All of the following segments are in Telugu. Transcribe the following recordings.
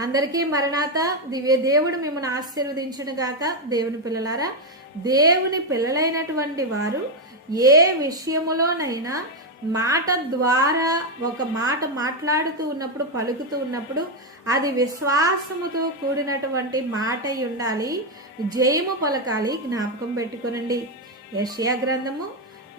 అందరికీ మరణాత. దివ్య దేవుడు మిమ్మల్ని ఆశీర్వదించును గాక. దేవుని పిల్లలారా దేవుని పిల్లలైనటువంటి వారు ఏ విషయములోనైనా మాట ద్వారా ఒక మాట మాట్లాడుతూ ఉన్నప్పుడు పలుకుతూ ఉన్నప్పుడు అది విశ్వాసముతో కూడినటువంటి మాట అయి ఉండాలి. జయము పలకాలి. జ్ఞాపకం పెట్టుకునండి. యషియా గ్రంథము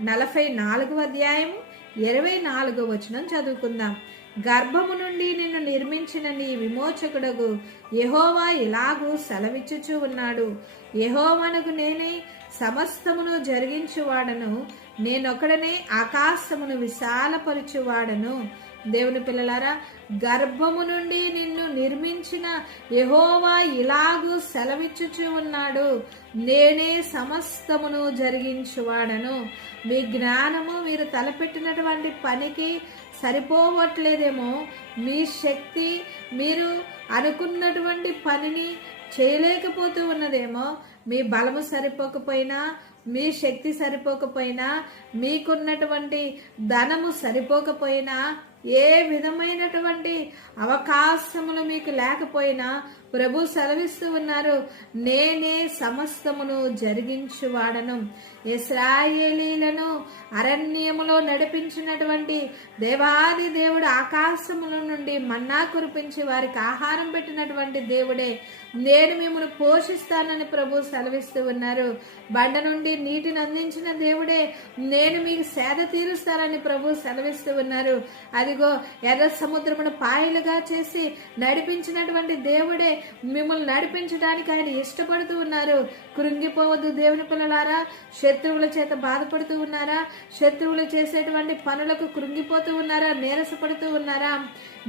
నలభై నాలుగు అధ్యాయము ఇరవై నాలుగవ వచనం చదువుకుందాం. గర్భము నుండి నిన్ను నిర్మించిన నీ విమోచకుడగు యహోవా ఇలాగూ సెలవిచ్చుచూ ఉన్నాడు. యహోవనకు నేనే సమస్తమును జరిగించువాడను నేనొకడనే ఆకాశమును విశాలపరుచువాడను. దేవుని పిల్లలారా గర్భము నుండి నిన్ను నిర్మించిన యహోవా ఇలాగూ సెలవిచ్చుచు ఉన్నాడు. నేనే సమస్తమును జరిగించువాడను. మీ జ్ఞానము మీరు తలపెట్టినటువంటి పనికి సరిపోవట్లేదేమో. మీ శక్తి మీరు అనుకున్నటువంటి పనిని చేయలేకపోతూ ఉన్నదేమో. మీ బలము సరిపోకపోయినా మీ శక్తి సరిపోకపోయినా మీకున్నటువంటి ధనము సరిపోకపోయినా ఏ విధమైనటువంటి అవకాశములు మీకు లేకపోయినా ప్రభు సెలవిస్తూ ఉన్నారు. నేనే సమస్తమును జరిగించువాడను. ఇస్రాయేలీలను అరణ్యములో నడిపించినటువంటి దేవాది దేవుడు ఆకాశముల నుండి మన్నా కురిపించి వారికి ఆహారం పెట్టినటువంటి దేవుడే. నేను మిమ్మల్ని పోషిస్తానని ప్రభు సెలవిస్తూ ఉన్నారు. బండ నుండి నీటిని అందించిన దేవుడే. నేను మీకు సేద తీరుస్తానని ప్రభు సెలవిస్తూ ఉన్నారు. అదిగో ఎర్ర సముద్రమును సహాయులుగా చేసి నడిపించినటువంటి దేవుడే మిమ్మల్ని నడిపించడానికి ఆయన ఇష్టపడుతూ ఉన్నారు. కృంగిపోవద్దు దేవుని పిల్లలారా. శత్రువుల చేత బాధపడుతూ ఉన్నారా? శత్రువులు చేసేటువంటి పనులకు కృంగిపోతూ ఉన్నారా? నీరసపడుతూ ఉన్నారా?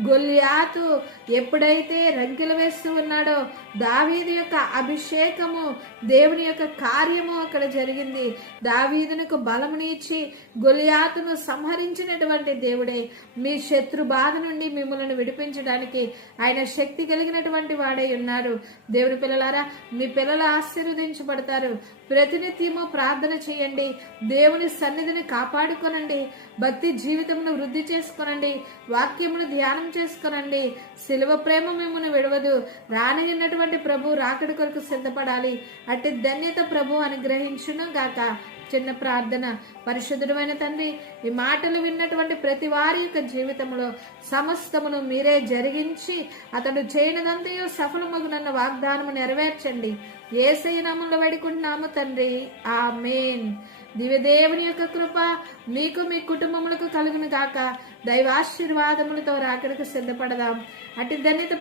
గొల్లియాతు ఎప్పుడైతే రంకెలు వేస్తూ ఉన్నాడో దావీదు యొక్క అభిషేకము దేవుని యొక్క కార్యము అక్కడ జరిగింది. దావీదునకు బలముని ఇచ్చి గొలియాతును సంహరించినటువంటి దేవుడే. మీ శత్రు బాధ నుండి మిమ్మల్ని విడిపించడానికి ఆయన శక్తి కలిగినటువంటి వాడై ఉన్నారు. దేవుని పిల్లలారా మీ పిల్లలు ఆశీర్వదించబడతారు. ప్రతినిత్యము ప్రార్థన చేయండి. దేవుని సన్నిధిని కాపాడుకోనండి. భక్తి జీవితమును వృద్ధి చేసుకొనండి. వాక్యమును ధ్యానం చేసుకోనండి. శిలువ ప్రేమ మిమ్మల్ని విడవదు. రానగినటువంటి ప్రభు రాకడి కొరకు సిద్ధపడాలి. అట్టి ధన్యత ప్రభు అనుగ్రహించును గాక. చిన్న ప్రార్థన. పరిశుద్ధుడమైన తండ్రి ఈ మాటలు విన్నటువంటి ప్రతి వారి యొక్క జీవితంలో సమస్తమును మీరే జరిగించి అతడు చేయనదంతయో సఫలమగునన్న వాగ్దానము నెరవేర్చండి. ఏసై నామంలో వేడుకుంటున్నాము తండ్రి. ఆ మేన్ దివ్యదేవుని యొక్క కృప మీకు మీ కుటుంబములకు కలుగును కాక దైవాశీర్వాదములతో రాకడకు సిద్ధపడదాం. అటు ధన్యత